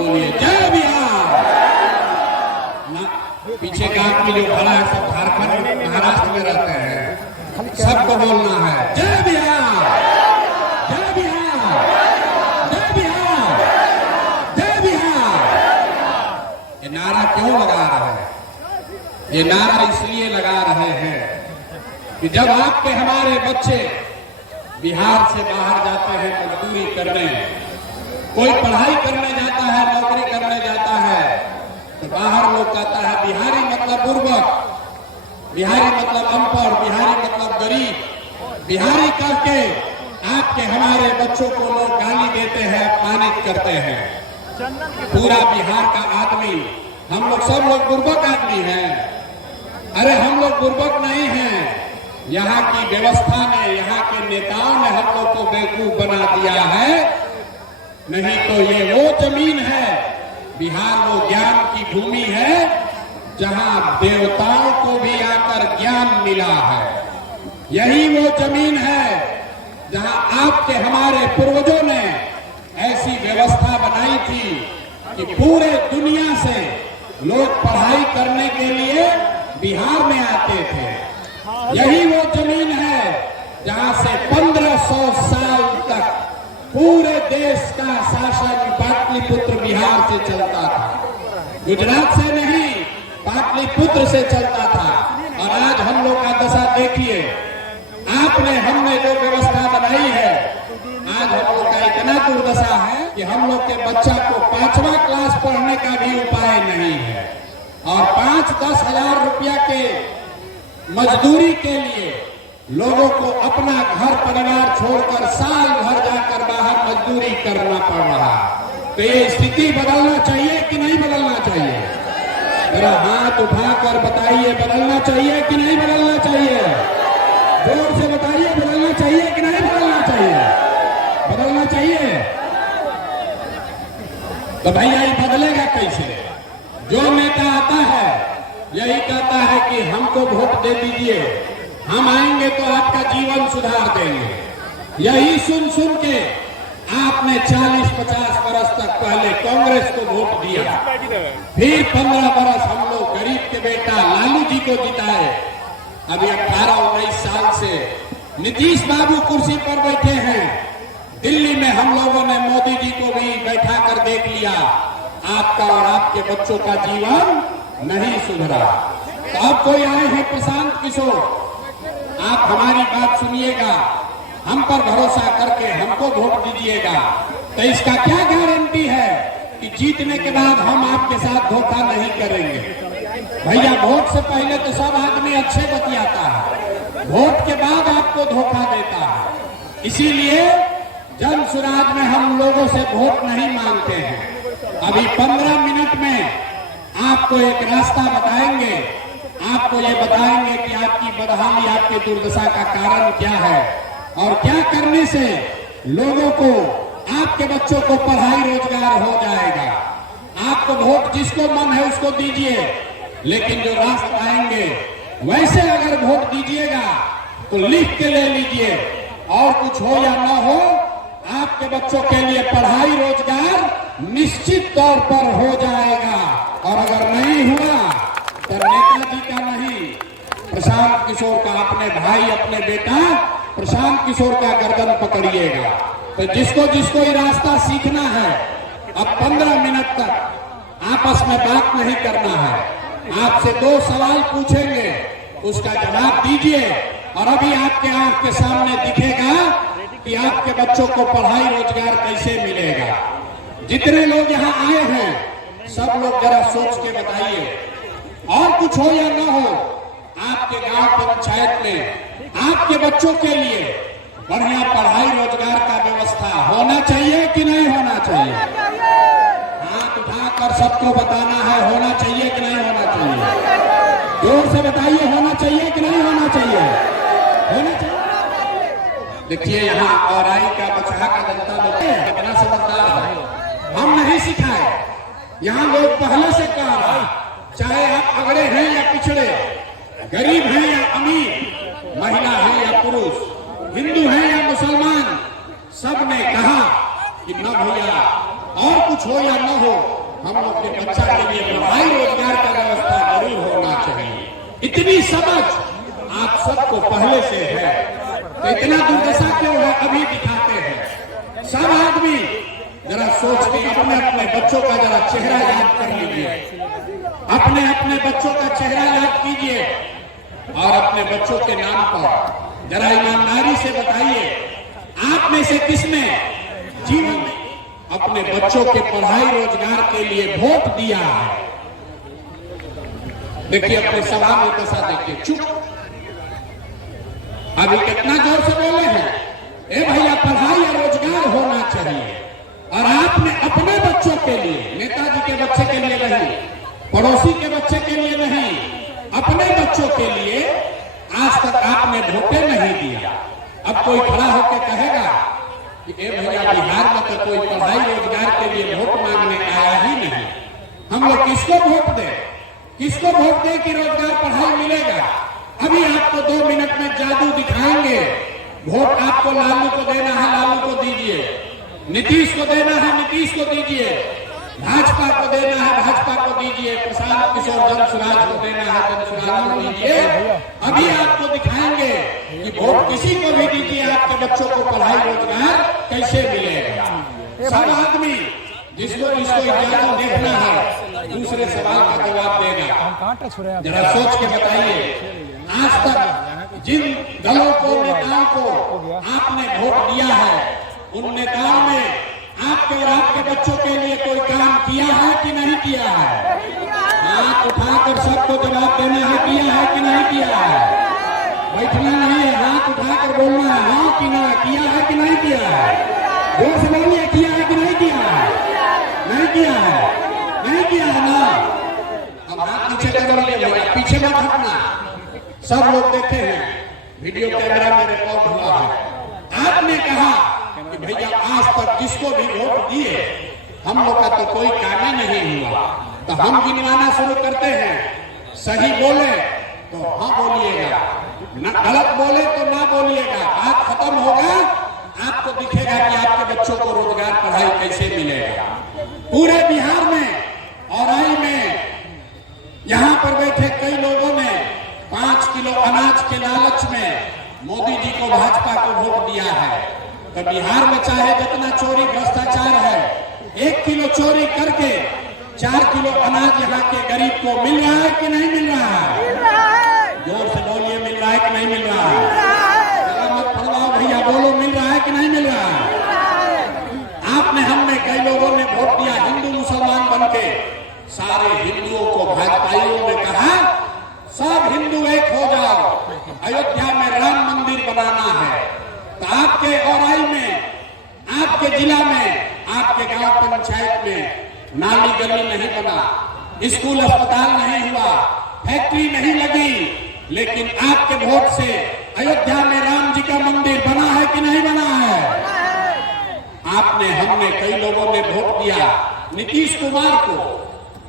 बोलिए जय बिहार। पीछे का आदमी जो खड़ा है सब झारखंड महाराष्ट्र में रहते हैं, सबको बोलना है जय बिहार, जय बिहार, जय बिहार, जय बिहार। ये नारा क्यों लगा रहे हैं? ये नारा इसलिए लगा रहे हैं कि जब आपके हमारे बच्चे बिहार से बाहर जाते हैं मजदूरी करने, कोई पढ़ाई करने जाता है, नौकरी करने जाता है, तो बाहर लोग कहता है बिहारी मतलब बुर्बक, बिहारी मतलब अनपढ़, बिहारी मतलब गरीब। बिहारी करके आपके हमारे बच्चों को लोग गाली देते हैं, अपमानित करते हैं। पूरा बिहार का आदमी, हम लोग सब लोग बुर्बक आदमी हैं। अरे हम लोग बुर्बक नहीं हैं, यहाँ की व्यवस्था ने, यहाँ के नेताओं ने हम लोग को बेवकूफ बना दिया है। नहीं तो ये वो जमीन है, बिहार वो ज्ञान की भूमि है जहाँ देवताओं को भी आकर ज्ञान मिला है। यही वो जमीन है जहाँ आपके हमारे पूर्वजों ने ऐसी व्यवस्था बनाई थी कि पूरे दुनिया से लोग पढ़ाई करने के लिए बिहार में आते थे। यही वो जमीन है जहां से 1500 साल तक पूरे देश का शासन पाटलिपुत्र बिहार से चलता था, गुजरात से नहीं, पाटलिपुत्र से चलता था। और आज हम लोग का दशा देखिए, आपने हमने जो व्यवस्था बनाई है, आज हम लोग का इतना दुर्दशा है कि हम लोग के बच्चा को 5वां क्लास पढ़ने का भी उपाय नहीं है। और 5-10 हजार रुपया के मजदूरी के लिए लोगों को अपना घर परिवार छोड़कर साल भर जाकर बाहर मजदूरी करना पड़ रहा। तो ये स्थिति बदलना चाहिए कि नहीं बदलना चाहिए? मेरा हाथ उठाकर बताइए, बदलना चाहिए कि नहीं बदलना चाहिए? जोर से बताइए, बदलना चाहिए कि नहीं बदलना चाहिए? बदलना चाहिए। तो भैया ये बदलेगा कैसे? जो नेता आता है यही कहता है कि हमको वोट दे दीजिए, हम आएंगे तो आपका जीवन सुधार देंगे। यही सुन सुन के आपने 40-50 बरस तक पहले कांग्रेस को वोट दिया, फिर 15 बरस हम लोग गरीब के बेटा लालू जी को जिताए। अभी 18-19 साल से नीतीश बाबू कुर्सी पर बैठे हैं। दिल्ली में हम लोगों ने मोदी जी को भी बैठा कर देख लिया, आपका और आपके बच्चों का जीवन नहीं सुधरा। तो अब कोई आए हैं प्रशांत किशोर, आप हमारी बात सुनिएगा, हम पर भरोसा करके हमको वोट दीजिएगा। तो इसका क्या गारंटी है कि जीतने के बाद हम आपके साथ धोखा नहीं करेंगे? भैया वोट से पहले तो सब आदमी अच्छे बतियाता है, वोट के बाद आपको धोखा देता है। इसीलिए जन सुराज में हम लोगों से वोट नहीं मांगते हैं। अभी 15 मिनट में आपको एक रास्ता बताएंगे, आपको ये बताएंगे कि आपकी बदहाली, आपकी दुर्दशा का कारण क्या है और क्या करने से लोगों को, आपके बच्चों को पढ़ाई रोजगार हो जाएगा। आपको वोट जिसको मन है उसको दीजिए, लेकिन जो रास्ता आएंगे वैसे अगर वोट दीजिएगा तो लिख के ले लीजिए, और कुछ हो या ना हो, आपके बच्चों के लिए पढ़ाई रोजगार निश्चित तौर पर हो जाएगा। और अगर नहीं हुआ तो नेताजी का नहीं, प्रशांत किशोर का, अपने भाई, अपने बेटा प्रशांत किशोर का गर्दन पकड़िएगा। तो जिसको जिसको ये रास्ता सीखना है, अब 15 मिनट तक आपस में बात नहीं करना है। आपसे 2 सवाल पूछेंगे, उसका जवाब दीजिए। और अभी आपके आंख के सामने दिखेगा कि आपके बच्चों को पढ़ाई रोजगार कैसे मिलेगा। जितने लोग यहाँ आए हैं सब लोग जरा सोच के बताइए, और कुछ हो या ना हो, आपके गांव पंचायत में आपके बच्चों के लिए बढ़िया पढ़ाई रोजगार का व्यवस्था होना चाहिए कि नहीं होना चाहिए? हाथ उठाकर सबको बताना है, होना चाहिए कि नहीं होना चाहिए? जोर से बताइए, होना चाहिए कि नहीं होना चाहिए? होना चाहिए। देखिए यहाँ औराई का बछड़ा का जनता लोग कितना समझदार है, हम नहीं सिखाए, यहाँ लोग पहले से कह रहा है, चाहे आप अगड़े हैं या पिछड़े, गरीब हैं या अमीर, महिला है या पुरुष, हिंदू है या मुसलमान, सब ने कहा कि न भैया और कुछ हो या न हो, हम लोग के बच्चा के लिए पढ़ाई रोजगार का व्यवस्था जरूर होना चाहिए। इतनी समझ आप सबको पहले से है, तो इतना दुर्दशा क्यों है अभी दिखाते हैं। सब आदमी जरा सोच के अपने अपने बच्चों का जरा चेहरा याद कर लीजिए, अपने अपने बच्चों का चेहरा याद कीजिए और अपने बच्चों के नाम पर जरा ईमानदारी से बताइए, आप में से किसने जीवन में अपने बच्चों के पढ़ाई रोजगार के लिए वोट दिया है? देखिए अपने सभा में दशा देखिए, चुप। अभी कितना जोर से बोले हैं, ए भैया पढ़ाई या रोजगार होना चाहिए। और आपने अपने बच्चों के लिए, नेताजी के बच्चे के लिए नहीं, पड़ोसी के बच्चे के लिए नहीं, अपने बच्चों के लिए आज तक आपने वोटे नहीं दिया। अब कोई खड़ा होकर कहेगा कि ए भैया बिहार में तो कोई पढ़ाई रोजगार के लिए वोट मांगने आया ही नहीं, हम लोग किसको वोट दें? किसको वोट दें कि रोजगार पढ़ाई मिलेगा? अभी आपको 2 मिनट में जादू दिखाएंगे। वोट आपको लालू को देना है, लालू को दीजिए। नीतीश को देना है, नीतीश को दीजिए। भाजपा को देना है, भाजपा को दीजिए। प्रशांत किशोर जनसुराज को देना है, जनसुराज को दीजिए। अभी आपको दिखाएंगे कि वोट किसी को भी दीजिए, आपके बच्चों को पढ़ाई रोजगार कैसे मिलेगा। सब आदमी जिसको इजाजत देखना है दूसरे सवाल का जवाब देगा। जरा सोच के बताइए, आज तक जिन दलों को, नेताओं को आपने वोट दिया है, उन नेताओं ने आपके और आपके बच्चों के लिए कोई काम किया है कि नहीं किया है? हाथ उठाकर सबको जवाब देना है, किया है कि नहीं किया है? बैठना नहीं है, हाथ उठाकर बोलना है, हाँ कि ना, किया है कि नहीं किया है? जोर से बोलिए, किया है कि नहीं किया है? नहीं किया है, नहीं किया है ना। अब हाथ नीचे कर लीजिए, पीछे मत हटना। सब लोग देखे हैं, वीडियो कैमरा में रिकॉर्ड हुआ है। आपने कहा कि भैया आज तक जिसको भी वोट दिए हम लोग का तो कोई काम ही नहीं हुआ, तो हम गिनवाना शुरू करते हैं। सही बोले तो हाँ बोलिएगा, गलत बोले तो ना बोलिएगा। बात खत्म होगा, आपको दिखेगा कि आपके बच्चों को रोजगार पढ़ाई कैसे मिलेगा। पूरे बिहार में और आई में यहाँ पर बैठे कई लोगों ने 5 किलो अनाज के लालच में मोदी जी को, भाजपा को वोट दिया है। तो बिहार में चाहे जितना चोरी भ्रष्टाचार है, 1 किलो चोरी करके 4 किलो अनाज यहाँ के गरीब को मिल रहा है कि नहीं मिल रहा है? जोर से बोलिए, मिल रहा है कि नहीं मिल रहा है? मत फड़वाओ भैया, बोलो मिल रहा है कि नहीं मिल रहा है? आपने, हमने, कई लोगों ने वोट दिया हिंदू मुसलमान बनके। सारे हिंदुओं को भाजपाइयों ने कहा सब हिंदू एक हो जाओ, अयोध्या में राम मंदिर बनाना है। तो आपके औराई में, आपके जिला में, आपके गांव पंचायत में नाली गली नहीं बना, स्कूल अस्पताल नहीं हुआ, फैक्ट्री नहीं लगी, लेकिन आपके वोट से अयोध्या में राम जी का मंदिर बना है कि नहीं बना है? आपने, हमने, कई लोगों ने वोट दिया नीतीश कुमार को।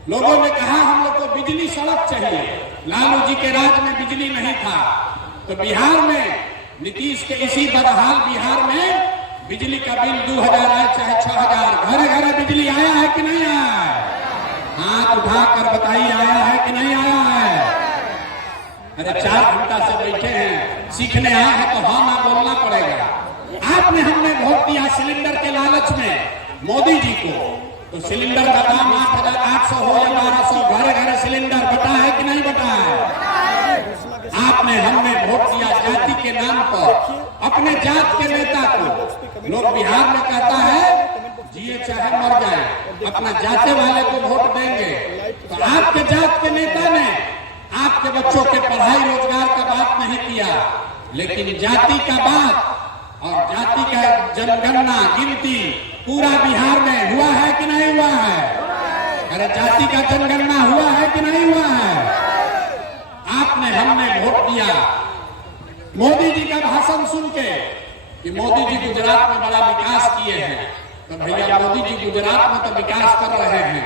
लोगों ने कहा हम लोग को बिजली सड़क चाहिए, लालू जी के राज में बिजली नहीं था। तो बिहार में नीतीश के इसी बदहाल बिहार में बिजली का बिल 2000 आए चाहे 6000, घरे घरे बिजली आया है कि नहीं आया है? हाथ उठाकर बताइए, आया है कि नहीं आया है? अरे 4 घंटा से बैठे हैं, सीखने आए हैं तो हाँ ना बोलना पड़ेगा। आपने, हमने वोट दिया सिलेंडर के लालच में मोदी जी को। तो सिलेंडर का दाम 8800 हो या 1200, घरे घरे सिलेंडर बटा है कि नहीं बटा है? आपने, हमने वोट दिया जाति के नाम पर अपने जात के नेता को। लोग बिहार में कहता है जिए चाहे मर जाए, अपना जाते वाले को वोट देंगे। तो आपके जात के नेता ने आपके बच्चों के पढ़ाई रोजगार का बात नहीं किया, लेकिन जाति का बात और जाति का जनगणना, गिनती पूरा बिहार में हुआ है कि नहीं हुआ है? अरे जाति का जनगणना हुआ है कि नहीं हुआ है? आपने, हमने वोट दिया मोदी जी का भाषण सुन के कि मोदी जी गुजरात में बड़ा विकास किए हैं। तो भैया मोदी जी गुजरात में तो विकास कर रहे हैं,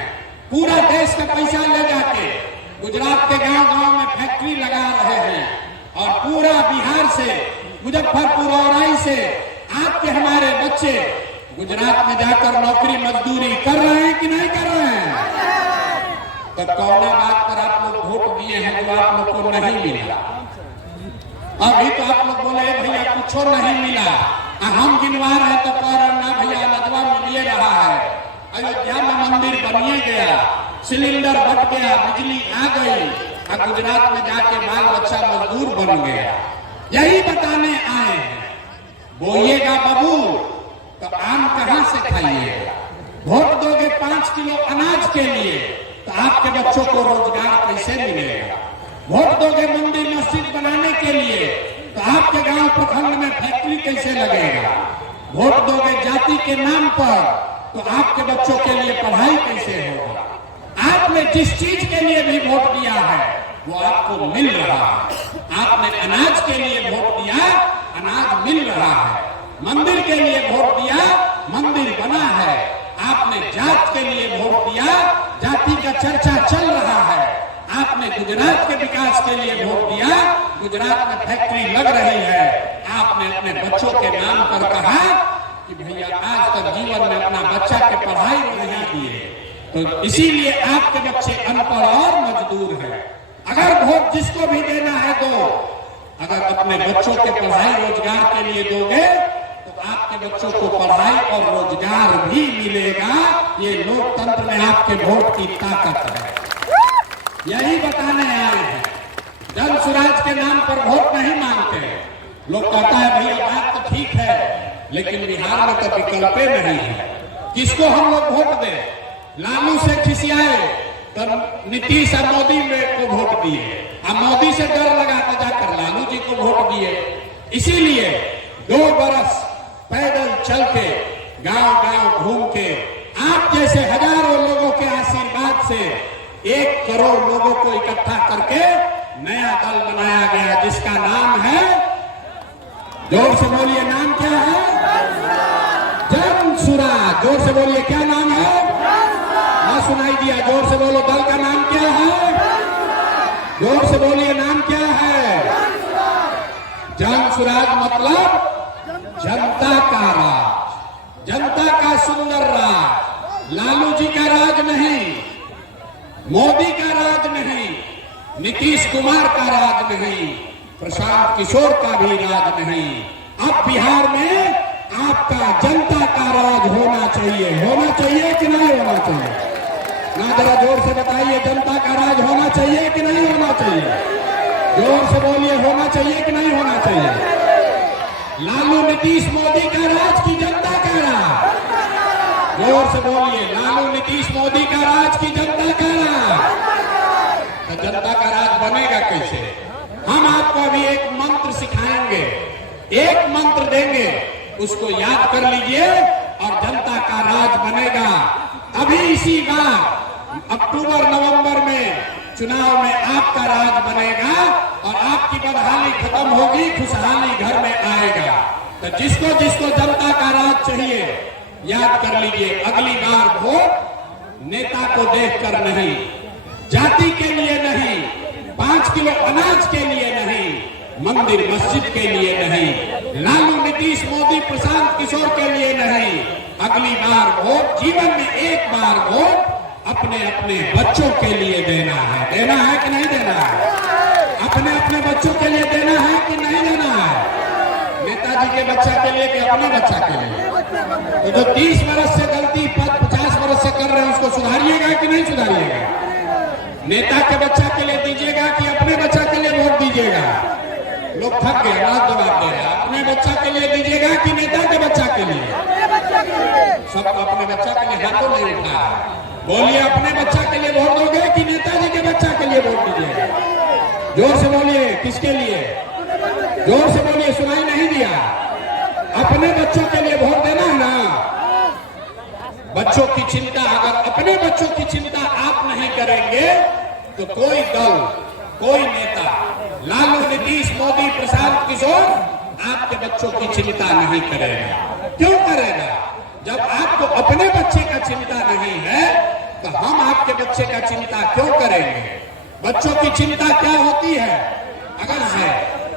पूरा देश का पैसा ले जाके गुजरात के गांव गांव में फैक्ट्री लगा रहे हैं और पूरा बिहार से, मुजफ्फरपुर, औराई से आपके हमारे बच्चे गुजरात में जाकर नौकरी मजदूरी कर रहे हैं कि नहीं कर रहे हैं? तो कौन बात पर आप लोग वोट दिए हैं जो आप लोग को नहीं मिला? अभी तो आप लोग बोले भैया कुछ नहीं मिला, हम गिनवा रहे तो कह रहे ना भैया लगवा मिलिए रहा है। अयोध्या में मंदिर बनिए गया, सिलेंडर बट गया, बिजली आ गई, और गुजरात में जाके बाल बच्चा मजदूर बन गया। यही बताने आए हैं। बोइएगा बबूल तो आम कहां से खाइएगा? वोट दोगे 5 किलो अनाज के लिए तो आपके बच्चों को रोजगार कैसे मिलेगा? वोट दोगे मंदिर मस्जिद बनाने के लिए तो आपके गांव प्रखंड में फैक्ट्री कैसे लगेगा? वोट दोगे जाति के नाम पर तो आपके बच्चों के लिए पढ़ाई कैसे होगा? आपने जिस चीज के लिए भी वोट दिया है वो आपको मिल रहा है। आपने अनाज के लिए वोट दिया, अनाज मिल रहा है। मंदिर के लिए वोट दिया, मंदिर बना है। आपने जात के लिए वोट दिया, जाति का चर्चा चल रहा है। आपने गुजरात के विकास के लिए वोट दिया, गुजरात में फैक्ट्री लग रही है। आपने अपने बच्चों के नाम पर कहा कि भैया आज तक जीवन में अपना बच्चा के पढ़ाई नहीं दिए, तो इसीलिए आपके बच्चे अनपढ़ और मजदूर हैं। अगर वोट जिसको भी देना है दो, अगर अपने बच्चों के पढ़ाई रोजगार के लिए दोगे तो आपके बच्चों को पढ़ाई और रोजगार भी मिलेगा। ये लोकतंत्र में आपके वोट की ताकत है। यही बताने आए हैं। जन सुराज के नाम पर वोट नहीं मांगते। लोग कहता है भैया बात तो ठीक है, लेकिन बिहार में तो विकल्प नहीं है। किसको हम लोग वोट दें? लालू से खिसियाए तो नीतीश और मोदी को वोट दिए, अब मोदी से डर लगा तो जाकर लालू जी को वोट दिए। इसीलिए 2 बरस पैदल चल के गांव गांव घूम के आप जैसे हजारों लोगों के आशीर्वाद से 1 करोड़ लोगों को इकट्ठा करके नया दल बनाया गया, जिसका नाम है, जोर से बोलिए, नाम क्या है? जन सुराज। जोर से बोलिए, क्या नाम है? ना सुनाई दिया, जोर से बोलो, दल का नाम क्या है? जोर से बोलिए, नाम क्या है? जन सुराज मतलब जनता का राज, जनता का सुंदर राज। लालू जी का राज नहीं, मोदी का राज नहीं, नीतीश कुमार का राज नहीं, प्रशांत किशोर का भी राज नहीं। अब बिहार में आपका जनता का राज होना चाहिए। होना चाहिए कि नहीं होना चाहिए? ना जरा जोर से बताइए, जनता का राज होना चाहिए कि नहीं होना चाहिए? जोर से बोलिए, होना चाहिए कि नहीं होना चाहिए? लालू नीतीश मोदी का राज की जनता का राज? जोर से बोलिए, लालू नीतीश मोदी का राज की जनता का राज? तो जनता का राज बनेगा कैसे? हम आपको अभी एक मंत्र सिखाएंगे, एक मंत्र देंगे, उसको याद कर लीजिए और जनता का राज बनेगा। अभी इसी बार अक्टूबर नवंबर में चुनाव में आपका राज बनेगा और आपकी बदहाली खत्म होगी, खुशहाली घर में आएगा। तो जिसको जिसको जनता का राज चाहिए याद कर लीजिए, अगली बार वोट नेता को देखकर नहीं, जाति के लिए नहीं, 5 किलो अनाज के लिए नहीं, मंदिर मस्जिद के लिए नहीं, लालू नीतीश मोदी प्रशांत किशोर के लिए नहीं, अगली बार वोट जीवन में एक बार वोट अपने अपने बच्चों के लिए देना है। देना है कि नहीं देना है? अपने अपने बच्चों के लिए देना है कि नहीं देना है? नेताजी के बच्चा के लिए कि अपने बच्चा के लिए? तो जो 30 वर्ष से गलती 50 वर्ष से कर रहे हैं उसको सुधारिएगा कि नहीं सुधारिएगा? नेता के बच्चा के लिए दीजिएगा कि अपने बच्चा के लिए वोट दीजिएगा? लोग थक गए, रात जवाब दे रहे। अपने बच्चा के लिए दीजिएगा कि नेता के बच्चा के लिए? सब अपने बच्चा के लिए हाथों नहीं उठा है। बोलिए, अपने बच्चा के लिए वोट दोगे कि नेताजी के बच्चा के लिए वोट दीजिएगा? जोर से बोलिए, किसके लिए? जोर से बोलिए, सुनाई नहीं दिया। अपने बच्चों के लिए वोट देना है ना? बच्चों की चिंता, अगर अपने बच्चों की चिंता आप नहीं करेंगे तो कोई दल, कोई नेता, लालू नीतीश मोदी प्रशांत किशोर आपके बच्चों की चिंता नहीं करेगा। क्यों करेगा? जब आपको अपने बच्चे का चिंता नहीं है तो हम आपके बच्चे का चिंता क्यों करेंगे? बच्चों की चिंता क्या होती है? अगर है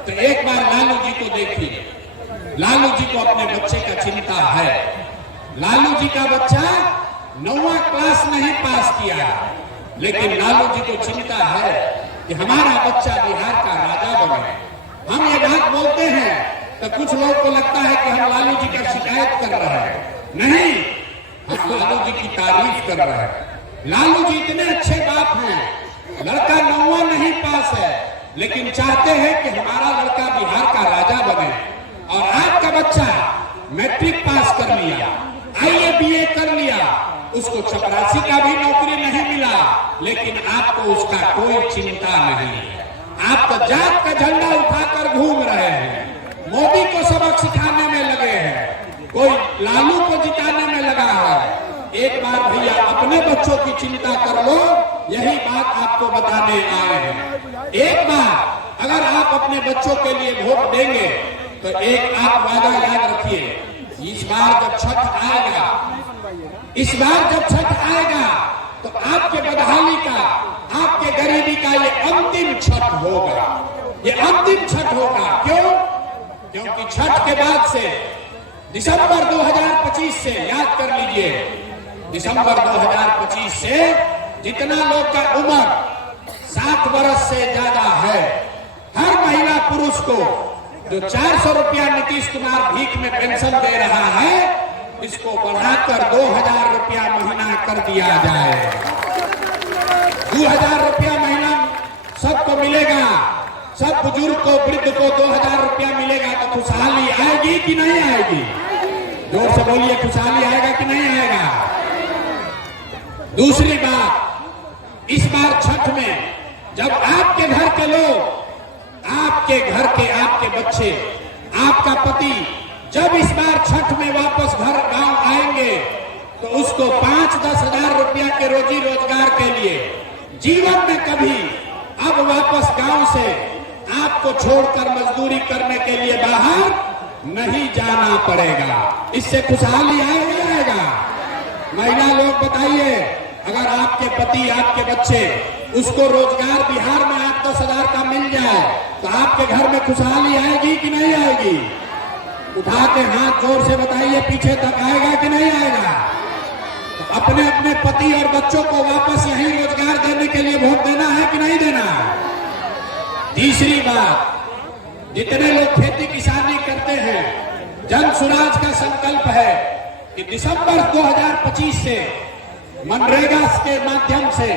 तो एक बार लालू जी को देखिए। लालू जी को अपने बच्चे का चिंता है। लालू जी का बच्चा 9वां क्लास नहीं पास किया, लेकिन लालू जी को चिंता है कि हमारा बच्चा बिहार का राजा बने। हम ये बात बोलते हैं तो कुछ लोग को लगता है कि हम लालू जी का शिकायत कर रहे हैं। नहीं, हम लालू जी की तारीफ कर रहे हैं। लालू जी इतने अच्छे बाप हैं, लड़का 9वां नहीं पास है, लेकिन चाहते हैं कि हमारा लड़का बिहार का राजा बने। और आपका बच्चा मैट्रिक पास कर लिया, IAA BA कर लिया, उसको चपरासी का भी नौकरी नहीं मिला, लेकिन आपको उसका कोई चिंता नहीं है। आप तो जात का झंडा उठाकर घूम रहे हैं, मोदी को सबक सिखाने में लगे हैं, कोई लालू को जिताने में लगा है। एक बार भैया अपने बच्चों की चिंता कर लो, यही बात आपको बताने आए हैं। एक बार अगर आप अपने बच्चों के लिए वोट देंगे तो एक आप वादा याद रखिए, इस बार जब छठ आएगा, इस बार जब छठ आएगा तो आपके बदहाली का, आपके गरीबी का ये अंतिम छठ होगा, ये अंतिम छठ होगा। क्यों? क्योंकि छठ के बाद से दिसंबर 2025 से, याद कर लीजिए, दिसंबर 2025 से जितना लोग का उम्र 60 वर्ष से ज्यादा है, हर महिला पुरुष को जो 400 रुपया नीतीश कुमार भीख में पेंशन दे रहा है, इसको बढ़ाकर 2000 रुपया महीना कर दिया जाए। 2000 रुपया महीना सबको मिलेगा, सब बुजुर्ग को, वृद्ध को 2000 रुपया मिलेगा तो खुशहाली आएगी कि नहीं आएगी? जोर से बोलिए, खुशहाली आएगा कि नहीं आएगा? दूसरी बात, इस बार छठ में जब आपके घर के लोग, आपके घर के, आपके बच्चे, आपका पति जब इस बार छठ में वापस घर गांव आएंगे तो उसको 5-10 हजार रुपया के रोजी रोजगार के लिए जीवन में कभी अब वापस गांव से आपको छोड़कर मजदूरी करने के लिए बाहर नहीं जाना पड़ेगा। इससे खुशहाली आएगा? महिला लोग बताइए, अगर आपके पति, आपके बच्चे, उसको रोजगार बिहार में 8-10 हजार का मिल जाए तो आपके घर में खुशहाली आएगी कि नहीं आएगी? उठा के हाथ जोर से बताइए, पीछे तक आएगा कि नहीं आएगा? तो अपने अपने पति और बच्चों को वापस यही रोजगार देने के लिए वोट देना है कि नहीं देना है? तीसरी बात, जितने लोग खेती किसानी करते हैं, जन सुराज का संकल्प है कि दिसंबर 2025 से मनरेगा के माध्यम से,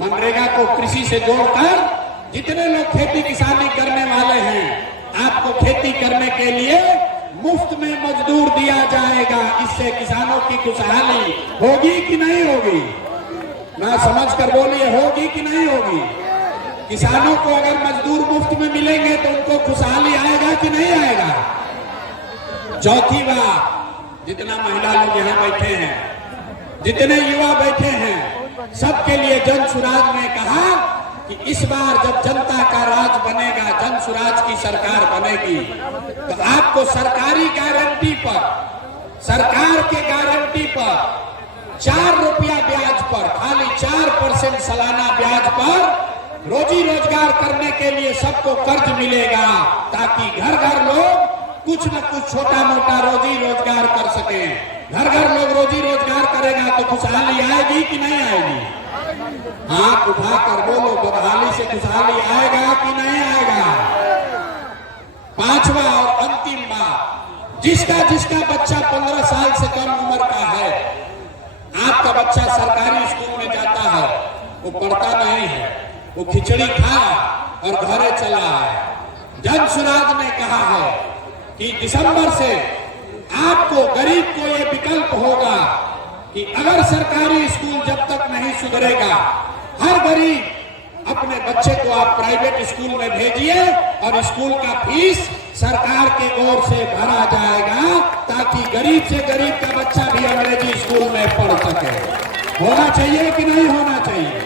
मनरेगा को कृषि से जोड़कर जितने लोग खेती किसानी करने वाले हैं, आपको खेती करने के लिए मुफ्त में मजदूर दिया जाएगा। इससे किसानों की खुशहाली होगी कि नहीं होगी? ना समझ कर बोलिए, होगी कि नहीं होगी? किसानों को अगर मजदूर मुफ्त में मिलेंगे तो उनको खुशहाली आएगा कि नहीं आएगा? चौथी बात, जितना महिला लोग यहाँ बैठे हैं, जितने युवा बैठे हैं, सबके लिए जन सुराज ने कहा कि इस बार जब जनता का राज बनेगा, जन सुराज की सरकार बनेगी, तो आपको सरकारी गारंटी पर, सरकार के गारंटी पर 4 रुपया ब्याज पर, खाली 4% सालाना ब्याज पर रोजी रोजगार करने के लिए सबको कर्ज मिलेगा, ताकि घर घर लोग कुछ न कुछ छोटा मोटा रोजी रोजगार कर सके। घर घर लोग रोजी रोजगार करेगा तो खुशहाली आएगी कि नहीं आएगी? हाथ उठाकर बोलो, बदहाली से खुशहाली आएगा कि नहीं आएगा? पांचवा और अंतिम बात, जिसका बच्चा 15 साल से कम उम्र का है, आपका बच्चा सरकारी स्कूल में जाता है, वो पढ़ता नहीं है, वो खिचड़ी खा और घरे चला है। जन सुराज ने कहा है कि दिसंबर से आपको, गरीब को ये विकल्प होगा कि अगर सरकारी स्कूल जब तक नहीं सुधरेगा, हर गरीब अपने बच्चे को आप प्राइवेट स्कूल में भेजिए और स्कूल का फीस सरकार के ओर से भरा जाएगा, ताकि गरीब से गरीब का बच्चा भी अंग्रेजी स्कूल में पढ़ सके। होना चाहिए कि नहीं होना चाहिए?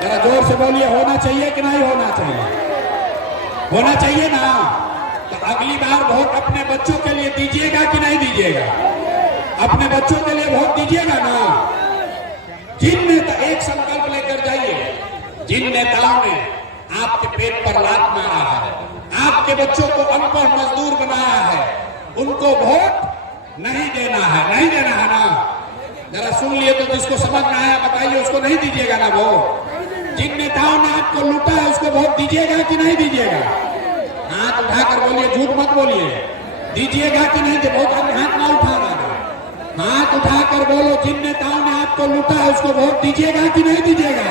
जरा जोर से बोलिए, होना चाहिए कि नहीं होना चाहिए? होना चाहिए ना? तो अगली बार वोट अपने बच्चों के लिए दीजिएगा कि नहीं दीजिएगा? अपने बच्चों के लिए वोट दीजिएगा ना? जिन नेता, एक संकल्प लेकर जाइए, जिन नेताओं ने आपके पेट पर लात मारा है, आपके बच्चों को अनपढ़ मजदूर बनाया है, उनको वोट नहीं देना है, नहीं देना है ना? जरा सुन लिए तो जिसको समझ में आया बताइए, उसको नहीं दीजिएगा ना वोट? जिन नेताओं ने आपको लूटा है उसको वोट दीजिएगा कि नहीं दीजिएगा? हाथ उठाकर बोलिए, झूठ मत बोलिए, दीजिएगा कि नहीं? बहुत हाथ ना उठा रहा, हाथ उठाकर बोलो, जिन नेताओं ने आपको लूटा है उसको वोट दीजिएगा कि नहीं दीजिएगा?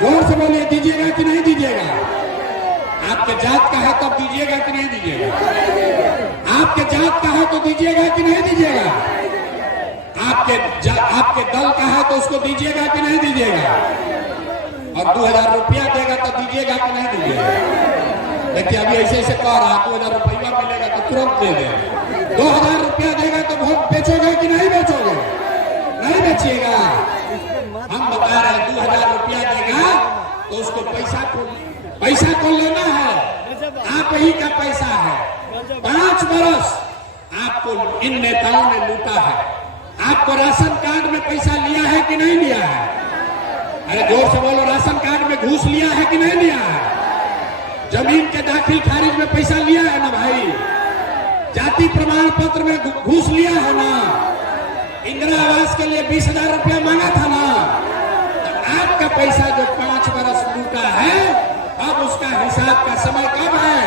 जोर से बोलिए, दीजिएगा कि नहीं दीजिएगा? आपके जात का है तब दीजिएगा कि नहीं दीजिएगा? आपके जात का है तो दीजिएगा कि नहीं दीजिएगा? आपके दल का है तो उसको दीजिएगा कि नहीं दीजिएगा? और 2000 रुपया देगा तो दीजिएगा कि नहीं दीजिएगा? देखिए अभी ऐसे ऐसे कह रहा, 2000 रुपया मिलेगा तो तुरंत दे दे। 2000 रुपया देगा तो वोट बेचोगे कि नहीं बेचोगे? नहीं बेचिएगा। हम बता रहे हैं 2000 रुपया देगा तो उसको पैसा को लेना है, आप ही का पैसा है। 5 बरस आपको इन नेताओं ने लूटा है। आपको राशन कार्ड में पैसा लिया है कि नहीं लिया है? अरे जोर से बोलो, राशन कार्ड में घूस लिया है कि नहीं लिया है? जमीन के दाखिल खारिज में पैसा लिया है ना भाई? जाति प्रमाण पत्र में घूस लिया है ना? इंदिरा आवास के लिए 20,000 रुपया मांगा था ना? आपका पैसा जो 5 बरस लूटा है, अब उसका हिसाब का समय कब है?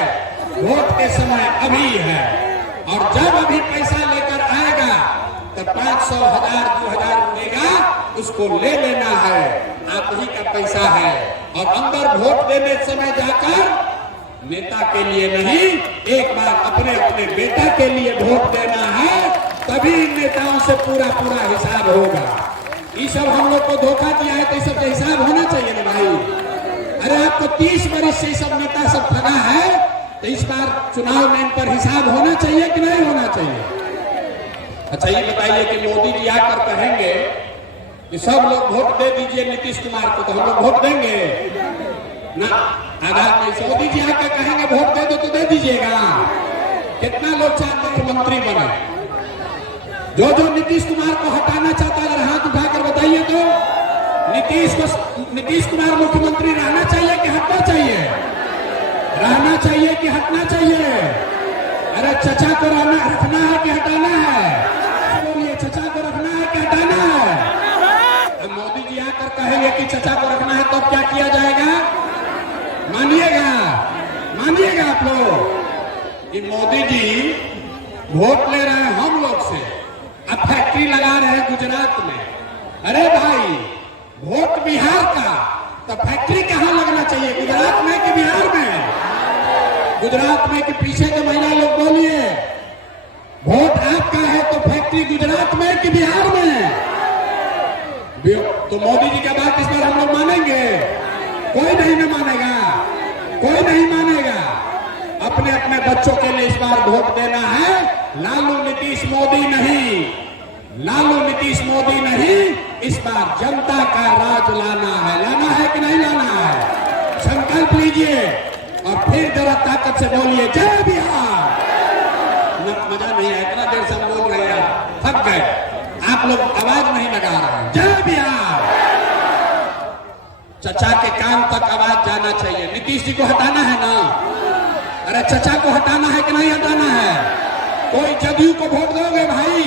वोट के समय अभी है। और जब अभी पैसा लेकर आएगा तो 500, 1000, 2000 देगा, उसको ले लेना है, आप ही का पैसा है। और अंदर वोट देने समय जाकर नेता के लिए नहीं, एक बार अपने अपने बेटा के लिए वोट देना है, तभी इन नेताओं से पूरा हिसाब होगा। ये सब हम लोग को धोखा दिया है तो इस सब का हिसाब होना चाहिए ना भाई। अरे आपको 30 वर्ष से सब नेता सब ठगा है तो इस बार चुनाव में इन पर हिसाब होना चाहिए कि नहीं होना चाहिए? अच्छा ये बताइए कि मोदी जी आकर कहेंगे कि सब लोग वोट दे दीजिए नीतीश कुमार को, तो हम लोग वोट देंगे ना? आधार नहीं। मोदी जी आकर कहेंगे वोट दे दो तो दे दीजिएगा? कितना लोग चाहते मुख्यमंत्री बने? जो नीतीश कुमार को हटाना चाहता है अगर हाथ उठाकर बताइए तो। नीतीश कुमार मुख्यमंत्री रहना चाहिए कि हटना चाहिए? रहना चाहिए कि हटना चाहिए? अरे चचा को रखना है कि हटाना है? बोलिए, चचा को रखना है कि हटाना है? अब मोदी जी आकर कहेंगे कि चचा को रखना है, तब क्या किया जाएगा? मानिएगा आप लोग कि मोदी जी वोट ले रहे हैं हम लोग से, अब फैक्ट्री लगा रहे हैं गुजरात में। अरे भाई, वोट बिहार का, तो फैक्ट्री कहाँ लगना चाहिए, गुजरात में कि बिहार में? गुजरात में कि पीछे के महिला लोग बोलिए, वोट आपका है तो फैक्ट्री गुजरात में कि बिहार में? तो मोदी जी का बात इस बार हम लोग मानेंगे? कोई नहीं मानेगा, कोई नहीं मानेगा। अपने अपने बच्चों के लिए इस बार वोट देना है, लालू नीतीश मोदी नहीं, लालू नीतीश मोदी नहीं, इस बार जनता का राज लाना है कि नहीं लाना है? संकल्प लीजिए और फिर जरा ताकत से बोलिए, जय बिहार। मजा नहीं है, इतना देर से हम बोल रहे हैं, थक गए, आप लोग आवाज नहीं लगा रहे हैं। जय बिहार। चचा के कान तक आवाज जाना चाहिए। नीतीश जी को हटाना है ना? अरे चचा को हटाना है कि नहीं हटाना है? कोई जदयू को वोट दोगे भाई?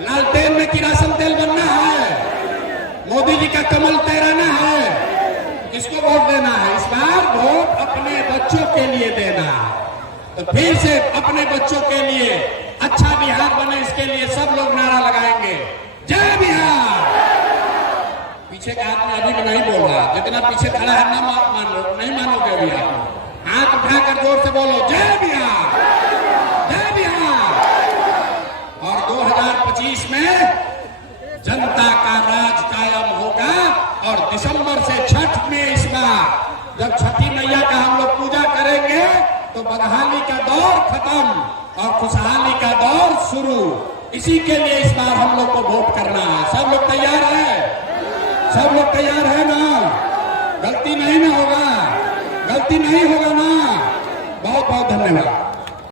लालटेन में किरासन तेल बनना है, मोदी जी का कमल तैराना है, किसको वोट देना है? इस बार वोट अपने बच्चों के लिए देना है। तो फिर से अपने बच्चों के लिए अच्छा बिहार बने, इसके लिए सब लोग नारा लगाएंगे, जय बिहार। पीछे का आदमी अभी भी नहीं बोल रहा, जितना पीछे खड़ा है ना नहीं मानोगे अभी आप। हाथ उठाकर जोर से बोलो, जय बिहार, जय बिहार। और 2025 में जनता का राज कायम होगा। और दिसंबर से छठ में इस बार जब छठी मैया का हम लोग पूजा करेंगे तो बदहाली का दौर खत्म और खुशहाली का दौर शुरू। इसी के लिए इस बार हम लोग को वोट करना है। सब लोग तैयार है? सब लोग तैयार है ना? गलती नहीं ना होगा, गलती नहीं होगा ना? बहुत बहुत धन्यवाद।